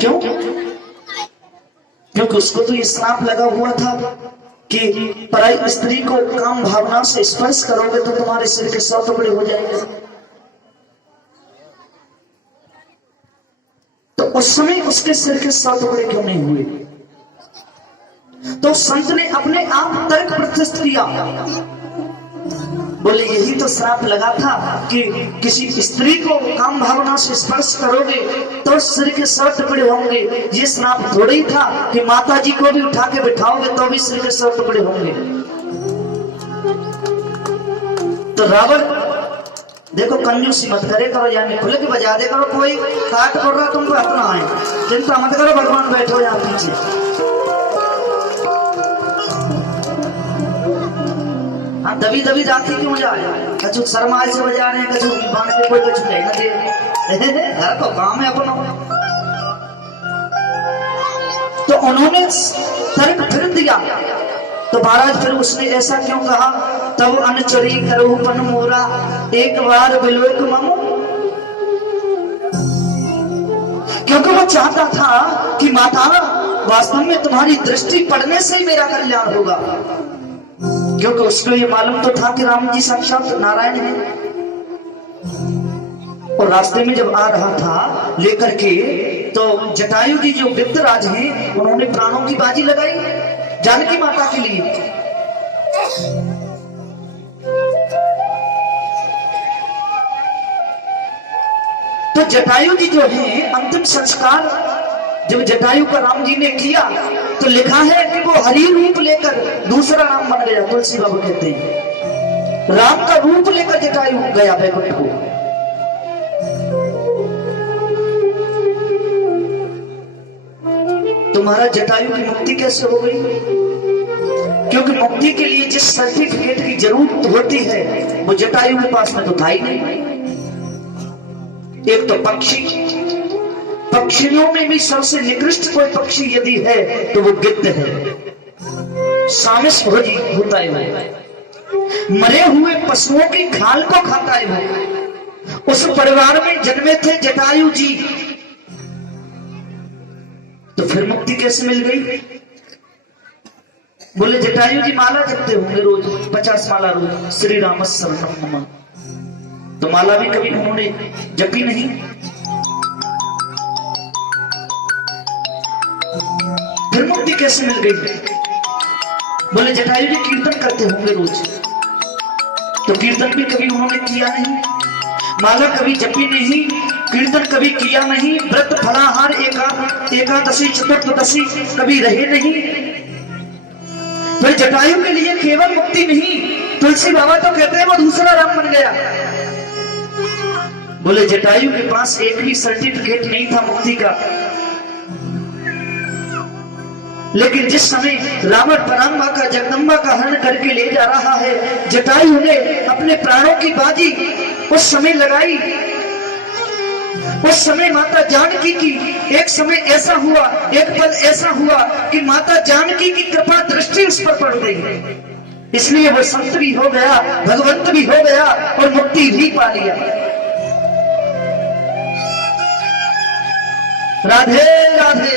क्यों? क्योंकि उसको तो ये श्राप लगा हुआ था कि पराई स्त्री को काम भावना से स्पर्श करोगे तो तुम्हारे सिर के 100 टुकड़े हो जाएंगे। तो उस समय उसके सिर के 100 टुकड़े क्यों नहीं हुए? तो संत ने अपने आप तर्क प्रतिष्ठित किया, बोले यही तो श्राप लगा था कि किसी स्त्री को काम भावना से स्पर्श करोगे तो सिर के 100 टुकड़े होंगे। ये श्राप थोड़ा ही था कि माता जी को भी उठा के बिठाओगे तो भी सिर के 100 टुकड़े होंगे। तो रावण देखो कंजूसी मत करे करो, यानी खुले के बजा दे करो, कोई काट पड़ रहा तुमको अपना आए, चिंता मत करो, भगवान बैठो यहाँ पीछे। हाँ दबी दबी जाती क्यों जाए, कछु शर्माए से बजा रहे हैं, कछु बांध के कोई कछु कहना दे, घर तो काम है अपना। तो उन्होंने तर्क फिर दिया, तो महाराज फिर उसने ऐसा क्यों कहा, तब अनचरी करो पन मोरा एक बार बिलोक मामू। क्योंकि वो चाहता था कि माता वास्तव में तुम्हारी दृष्टि पड़ने से ही मेरा कल्याण होगा, क्योंकि उसको ये मालूम तो था कि राम जी साक्षात नारायण है। और रास्ते में जब आ रहा था लेकर के, तो जटायु जी जो वित्तराज हैं उन्होंने प्राणों की बाजी लगाई जानकी माता के लिए। तो जटायु जी जो है अंतिम संस्कार जब जटायु का राम जी ने किया तो लिखा है कि वो हरि रूप लेकर दूसरा राम बन गया। तुलसी बाबू कहते हैं राम का रूप लेकर जटायु गया वैकुंठ को। तुम्हारा जटायु की मुक्ति कैसे हो गई? क्योंकि मुक्ति के लिए जिस सर्टिफिकेट की जरूरत होती है वो जटायु के पास में तो था ही नहीं। एक तो पक्षी, पक्षियों में भी सबसे निकृष्ट कोई पक्षी यदि है तो वो गिद्ध है, सामिस भोजी होता है वो, मरे हुए पशुओं की खाल को खाता है वो। उस परिवार में जन्मे थे जटायु जी, तो फिर मुक्ति कैसे मिल गई? बोले जटायु जी माला जपते होंगे रोज, 50 माला रोज, श्री राम शरणम मम। तो माला भी कभी उन्होंने जपी नहीं। फिर मुक्ति कैसे मिल गई? बोले जटायु जी कीर्तन करते होंगे रोज, तो कीर्तन भी कभी उन्होंने किया नहीं, माला कभी जपी नहीं, कीर्तन कभी किया नहीं, व्रत फलाहार एकादशी चतुर्दशी कभी रहे नहीं। फिर जटायु के लिए केवल मुक्ति नहीं, तुलसी बाबा तो कहते हैं वो दूसरा राम बन गया। बोले जटायु के पास एक भी सर्टिफिकेट नहीं था मुक्ति का, लेकिन जिस समय रावण परांबा का जगदम्बा का हरण करके ले जा रहा है, जटायु ने अपने प्राणों की बाजी उस समय लगाई। उस समय माता जानकी की एक समय ऐसा हुआ, एक पल ऐसा हुआ कि माता जानकी की कृपा दृष्टि उस पर पड़ गई, इसलिए वो संत भी हो गया, भगवंत भी हो गया और मुक्ति भी पा लिया। राधे राधे।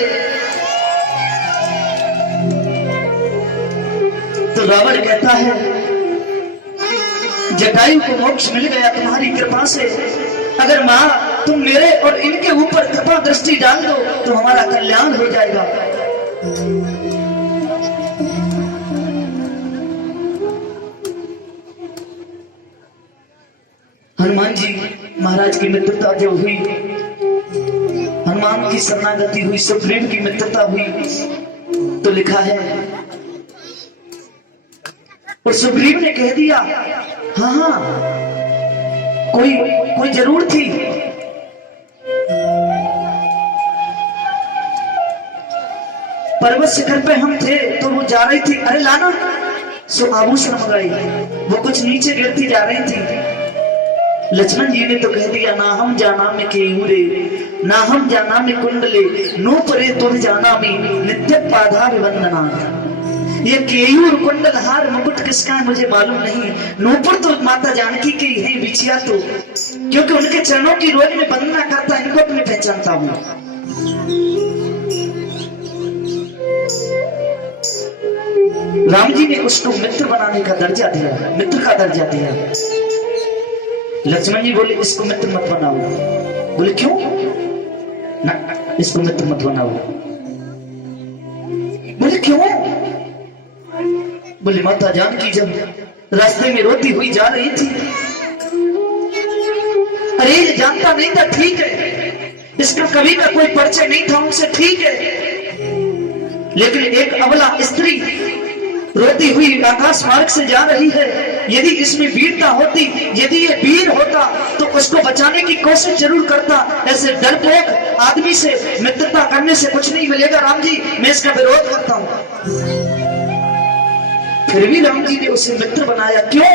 तो रावण कहता है जटायु को मोक्ष मिल गया तुम्हारी कृपा से, अगर मां तुम मेरे और इनके ऊपर कृपा दृष्टि डाल दो तो हमारा कल्याण हो जाएगा। हनुमान जी महाराज की मित्रता जो हुई, हनुमान की शरणागति हुई, सुग्रीव की मित्रता हुई, तो लिखा है और सुग्रीव ने कह दिया हाँ कोई जरूर थी। पर्वत शिखर पे हम थे तो वो जा रही थी, अरे लाना सो आभूषण मंगाई, वो कुछ नीचे गिरती जा रही थी। लक्ष्मण जी ने तो कह दिया ना हम जाना में केयूरे, ना हम जाना में कुंडले, नो परे तुम जाना में नित्य पाधार वंदना। ये केयूर कुंडल हार मुकुट किसका है मुझे मालूम नहीं, नूपुर तो माता जानकी के है, बिछिया तो क्योंकि उनके चरणों की रोज में वंदना करता, इनको तो मैं पहचानता हूँ। राम जी ने उसको मित्र बनाने का दर्जा दिया, मित्र का दर्जा दिया। लक्ष्मण जी बोले इसको मित्र मत बनाओ। बोले क्यों? ना, इसको मित्र मत बनाओ। बोले क्यों? बोले माता जानकी जब रास्ते में रोती हुई जा रही थी, अरे ये जानता नहीं था, ठीक है, इसका कभी का कोई परिचय नहीं था उनसे, ठीक है, लेकिन एक अबला स्त्री रोती हुई आकाश मार्ग से जा रही है, यदि इसमें वीरता होती, यदि ये वीर होता तो उसको बचाने की कोशिश जरूर करता। ऐसे डरपोक आदमी से मित्रता करने से कुछ नहीं मिलेगा राम जी, मैं इसका विरोध करता हूं। फिर भी राम जी ने उसे मित्र बनाया। क्यों?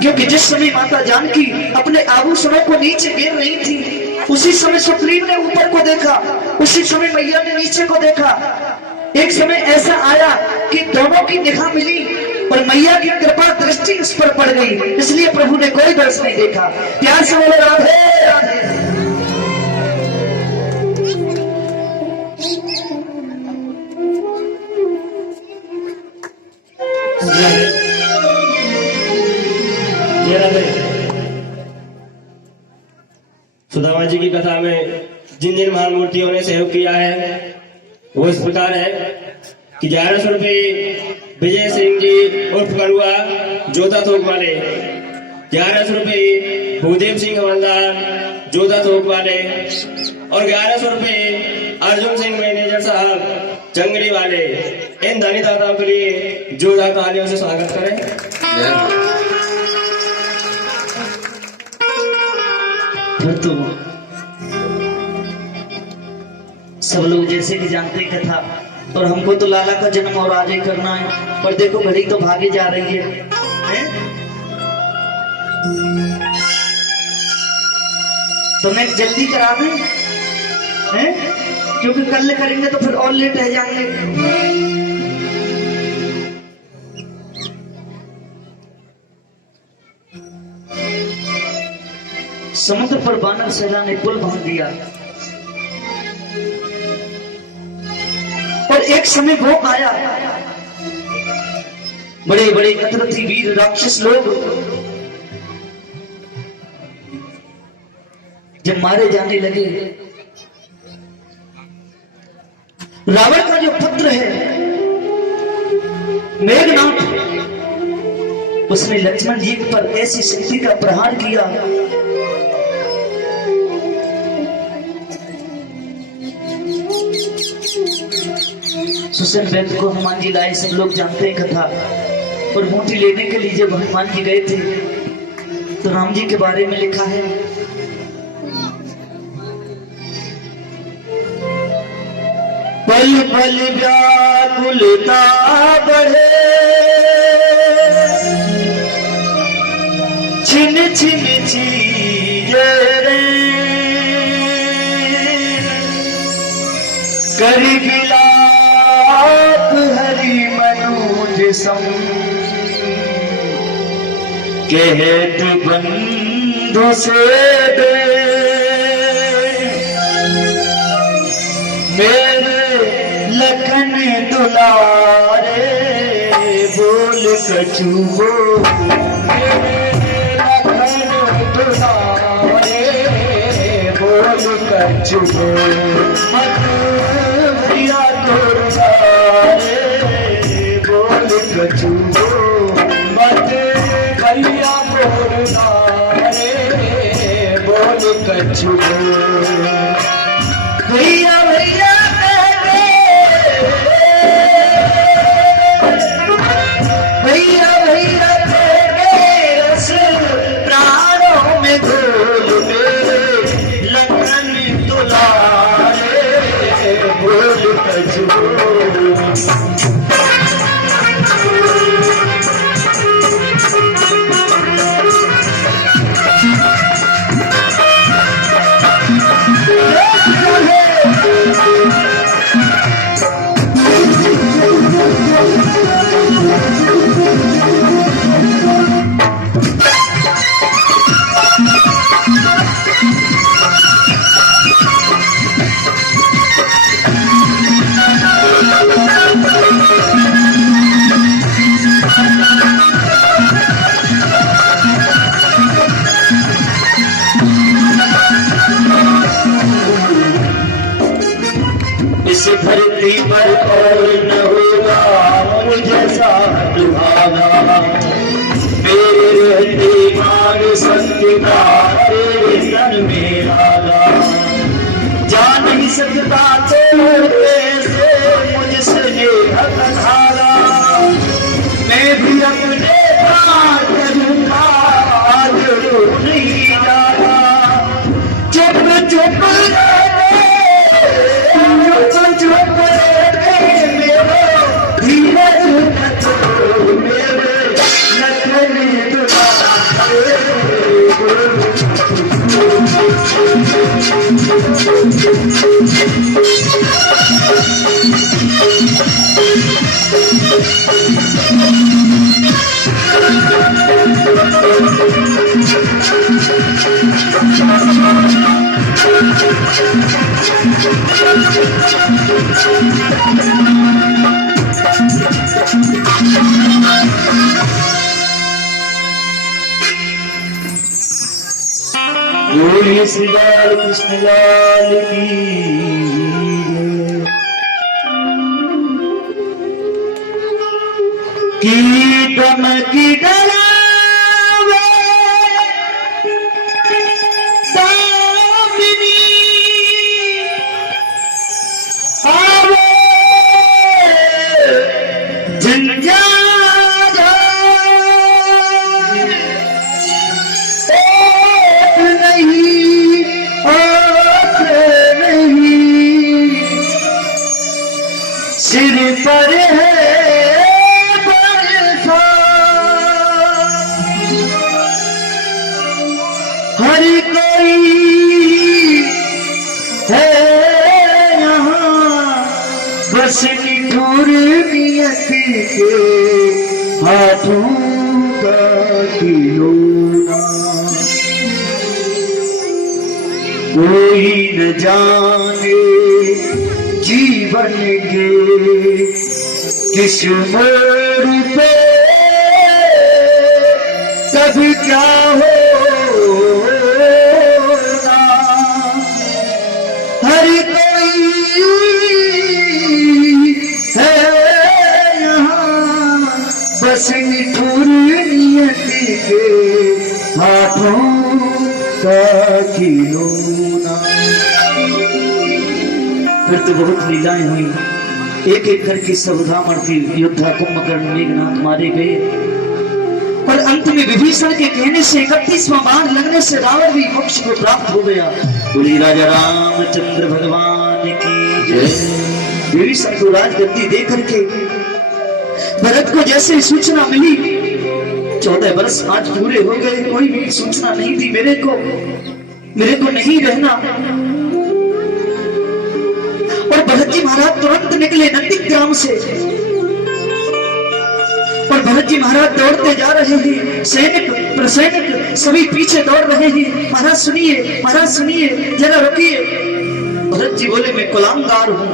क्योंकि जिस समय माता जानकी अपने आभूषणों को नीचे गिर रही थी, उसी समय सुप्रीम ने ऊपर को देखा, उसी समय मैया ने नीचे को देखा। एक समय ऐसा आया कि दोनों की निगाह मिली और मैया की कृपा दृष्टि उस पर पड़ गई, इसलिए प्रभु ने कोई दर्श नहीं देखा। प्यार से बोले राधे राधे। सुदामा जी की कथा में जिन जिन महान मूर्तियों ने सहयोग किया है वो इस प्रकार है कि 1100 रुपये विजय सिंह जी उर्फ करुआ जोधा थोक वाले, 1100 रुपये भूदेव सिंह हवलदार जोधा थोक वाले और 1100 रुपये अर्जुन सिंह मैनेजर साहब चंगड़ी वाले। इन धनी दाताओं के लिए जोधा तालियों से स्वागत करें। तो सब लोग जैसे कि जानते हैं कथा, और हमको तो लाला का जन्म और आज ही करना है, पर देखो घड़ी तो भागे जा रही है? तो मैं जल्दी करा दूं हैं? क्योंकि कल करेंगे तो फिर और लेट रह जाएंगे। समुद्र पर बानर सेना ने पुल बांध दिया और एक समय वो आया, बड़े बड़े अतरथी वीर राक्षस लोग जब मारे जाने लगे, रावण का जो पुत्र है मेघनाथ, उसने लक्ष्मण जी पर ऐसी शक्ति का प्रहार किया, सुसन वेद को हनुमान जी लाए। सब लोग जानते हैं कथा। और मोती लेने के लिए जब हनुमान जी गए थे तो राम जी के बारे में लिखा है, पल पल व्याकुलता बढ़े, छिन छिन चीजे रे, कर गिलाप हरि मनोज सम, कहत बंधु से दे, मेरे लखन दुलारे, बोल कछु मेरे लखन दुलारे, बोल कछु भैया तोरे, बोल कछु मत भैया तोरे, बोल कछु भैया भैया भैया भैया रस प्राणों में घोल में लखन दुलारे, बोल कछु इस धरती पर और न होगा मुझ जैसा दुभागा। मेरे रहते भाग संगीता तेरे तन में लागा। जा नहीं सकता छोड़ने से मुझसे ये धागा। मैं भी अपने प्यार करूंगा आज तो नहीं जागा। चुप चुप चुप मेरे धीरज मेरे नखरे बोलिए श्री लाल कृष्ण लाल की कीर्तन की डलावे दामिनी आवे जंजारा नहीं सिर पर है हर कोई है यहाँ बस निठुर नियत के हाथों का खिलौना। कोई न जाने जीवन के किस मोड़ पे कभी क्या होगा। हर कोई है यहाँ बस निठुर नियत के हाथों का खिलौना। फिर तो बहुत लीलाएं हुई। एक एक करके सौदामर्ती योद्धा कुंभकर्ण मेघनाथ मारे गए और अंत में विभीषण के कहने से 31वां बाण लगने से रावण भी मोक्ष को प्राप्त हो गया। बोली राजा रामचंद्र भगवान की जय। विभीषण को राजगद्दी दे करके भरत को जैसे सूचना मिली 14 वर्ष आज पूरे हो गए, कोई भी सूचना नहीं थी मेरे को नहीं रहना। और भरत जी महाराज तुरंत निकले नंदीग्राम से और भरत जी महाराज दौड़ते जा रहे हैं। सैनिक प्रसैनिक सभी पीछे दौड़ रहे हैं। महाराज सुनिए जरा रुकिए। भरत जी बोले मैं कुलांगार हूं।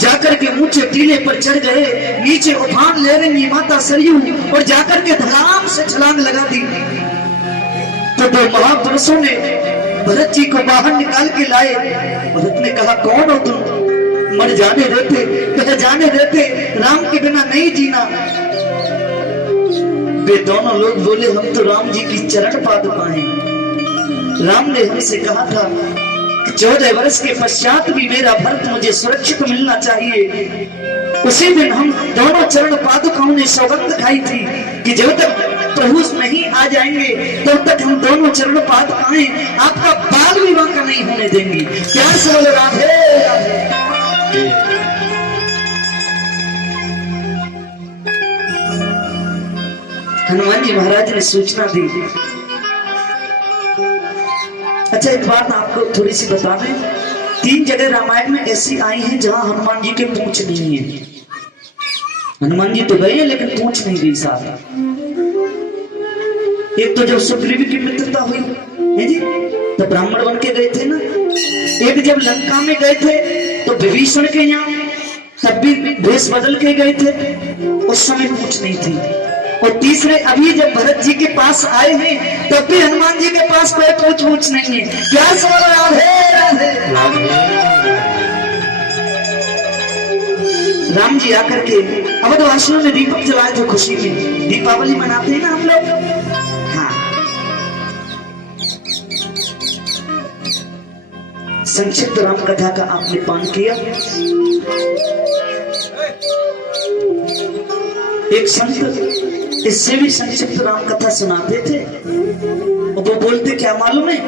जाकर के ऊंचे टीले पर चढ़ गए। नीचे उफान ले रही माता सरयू और जाकर के धड़ाम से छलांग लगा दी। तो दो महापुरुषों ने भरत जी को बाहर निकाल के लाए। भरत ने कहा कौन हो तुम? मर जाने देते। कहा जाने देते, राम के बिना नहीं जीना। वे दोनों लोग बोले हम तो राम जी की चरण पादुकाएं। राम ने हमसे कहा था कि 14 वर्ष के पश्चात भी मेरा भरत मुझे सुरक्षित मिलना चाहिए। उसी दिन हम दोनों चरण पादुकाओं ने सौगंध खाई थी कि जब तक प्रभु नहीं आ जाएंगे तब तक हम दोनों चरण पादुकाएं आपका बाल विवाह का नहीं होने देंगी। प्यार से बोले राधे राधे। हनुमान जी महाराज ने सूचना दी। अच्छा एक बात आपको थोड़ी सी बता दें, 3 जगह रामायण में ऐसी आई हैं जहां हनुमान जी के पूंछ नहीं है। हनुमान जी तो गए लेकिन पूंछ नहीं गई साथ। एक तो जब सुग्रीव की मित्रता हुई है जी तो ब्राह्मण बन के गए थे ना। एक जब लंका में गए थे तो विभीषण के यहाँ तब भी भेष बदल के गए थे, उस समय पूंछ नहीं थी। और तीसरे अभी जब भरत जी के पास आए हैं तब भी हनुमान जी के पास कोई पूछ नहीं है। क्या सवाल है? राम जी आकर के अवधवासियों ने दीपक जलाए थे खुशी में। दीपावली मनाते हैं ना हम लोग। हाँ, संक्षिप्त राम कथा का आपने पान किया। एक संत इससे भी संक्षिप्त राम कथा सुनाते थे। वो बोलते क्या मालूम है?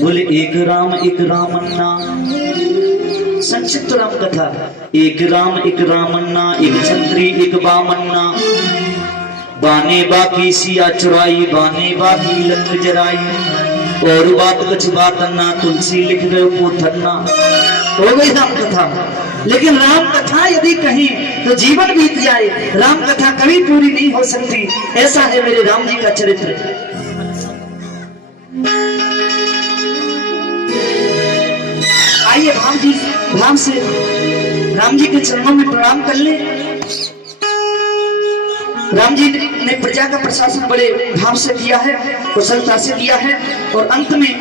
बोले एक रामन्ना। संक्षिप्त राम कथा। एक रामन्ना, एक छत्री एक बामन्ना, बाने बाकी सिया चुराई, बाने बाकी लंग जराई, और बात कुछ बात अन्ना, तुलसी लिख गए पोथन्ना। हो गई राम कथा। लेकिन राम कथा यदि कहीं तो जीवन बीत जाए, राम कथा कभी पूरी नहीं हो सकती। ऐसा है मेरे राम जी का चरित्र। आइए भाव से राम जी के चरणों में प्रणाम कर ले। राम जी ने प्रजा का प्रशासन बड़े भाव से किया है, कुशलता से किया है, और अंत में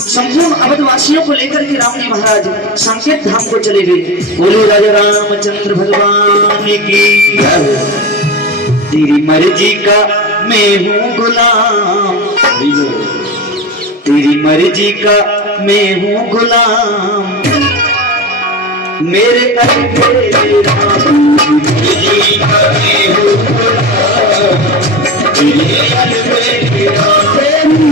संपूर्ण अवधवासियों को लेकर के राम जी महाराज संकेत धाम को चले गए। बोले राजा रामचंद्र भगवान की जय। तेरी मर्जी का मैं हूँ गुलाम, तेरी मर्जी का मैं हूँ गुलाम, मेरे तेरी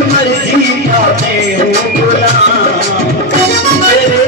मर्जी का मैं हूँ गुलाम, मेरे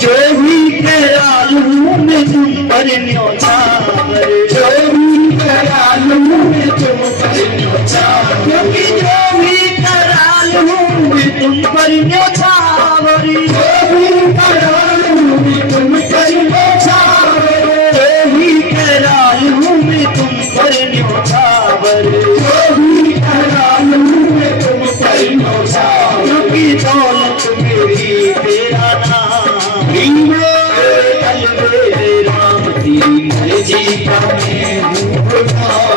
जो भी करालू में तुम पर न्योछावर, जो भी करालू में तुम पर न्योछावर, क्योंकि जो भी करालू में तुम पर न्योछावर, जो भी करालू में तुम पर न्योछावर, जो भी करालू में तुम पर न्योछावर, जो भी करालू में तुम पर न्योछावर, क्योंकि दौलत मेरी तेरा नाम, राम तेरी मर्जी का मैं हूँ गुलाम,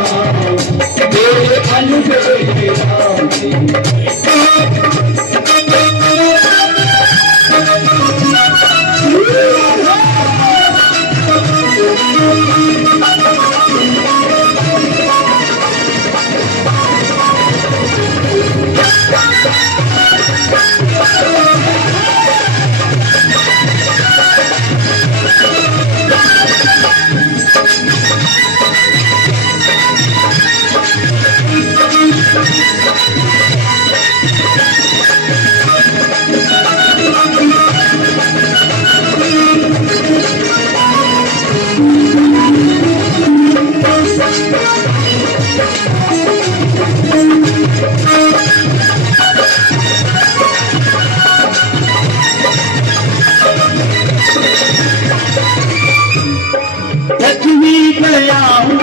मेरे अलबेले राम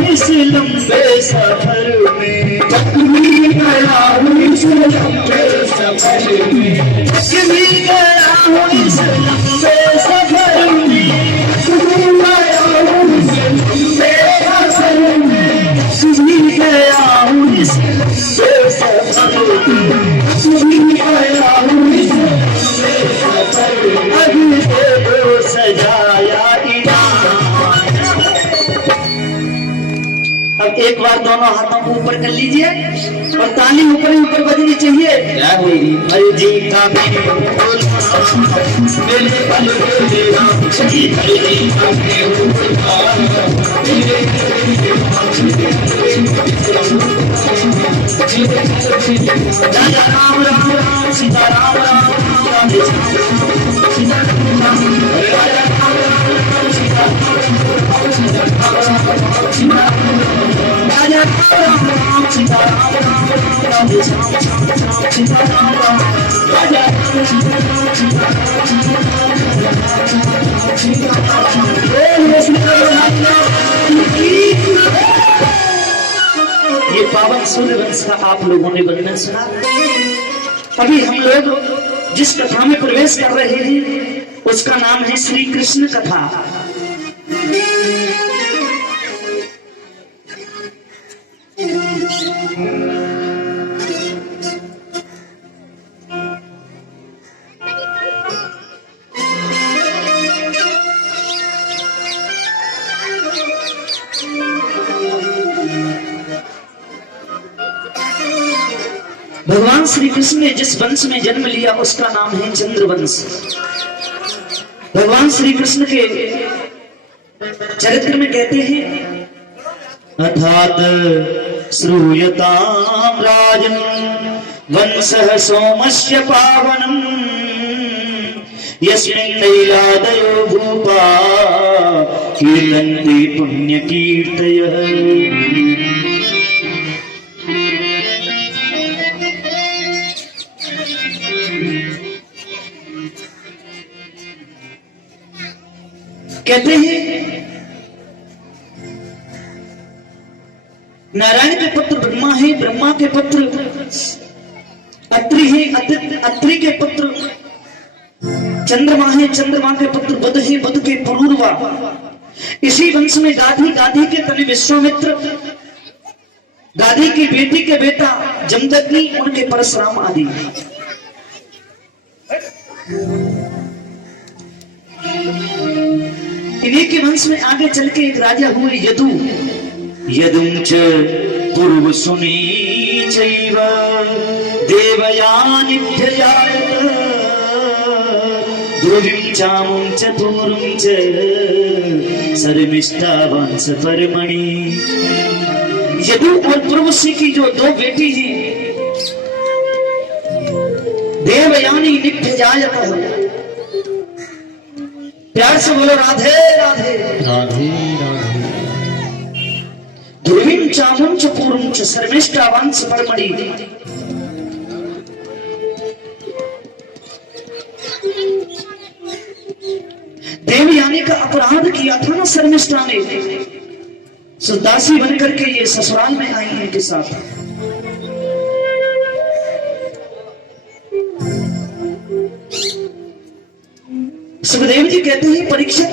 इस लंबे सफर में, थक गया हूँ इस लंबे सफर में, थक गया हूँ इस लंबे सफर में, थक गया हूँ इस लंबे सफर में, थक गया हूँ इस लंबे सफर में, थक गया हूँ इस लंबे सफर में, अभी तो सजाया एक बार दोनों हाथों को ऊपर कर लीजिए और ताली ऊपर ही ऊपर बजनी चाहिए। मेरी मर्जी का मैं हूँ गुलाम, मेरे अलबेले राम जी, मर्जी का मैं हूँ गुलाम, मेरे राजा राम राम राम सीता राम राम राम राधे श्याम, सीता राम राम राजा राम राम सीता राजा राम सीता राम राम राम श्याम श्याम श्याम सीता राम राम राजा ये पावन सूर्यवंश का आप लोगों ने वर्णन सुना। अभी हम लोग जिस कथा में प्रवेश कर रहे हैं उसका नाम है श्री कृष्ण कथा। भगवान श्री कृष्ण ने जिस वंश में जन्म लिया उसका नाम है चंद्रवंश। भगवान श्री कृष्ण के चरित्र में कहते हैं अर्थात श्रूयताम राजन वंशः सोमस्य पावनम यस्मिन् लीलादयो भूपा कीर्तन्ते पुण्यकीर्तयः। कहते हैं नारायण के पुत्र ब्रह्मा है, ब्रह्मा के पुत्र अत्रि है, अत्रि के पुत्र चंद्रमा है, चंद्रमा के पुत्र बुध है, बुध के पुरूरवा। इसी वंश में गाधी, गाधी के तने विश्वामित्र, गाधी की बेटी के बेटा जमदग्नि, उनके परशुराम आदि। इन्हीं के वंश में आगे चल के एक राजा हुए यदु। यदुं च पूर्व सुनी चैव देवयानिभ्यजायत ध्रुवीं चामुं च पूर्वं च शर्मिष्ठा वंश परमणि। यदु और पूर्वसी की जो दो बेटी हैं देवयानी निभ्यजायत। प्यार से बोलो राधे राधे राधे राधे। ध्रुवीं चामुं च पूर्वं च शर्मिष्ठा वंश परमणि। देवयानी का अपराध किया था ना शर्मिष्ठा ने, सुदासी बनकर के ये ससुराल में आई है इनके साथ। सुखदेव जी कहते हैं परीक्षित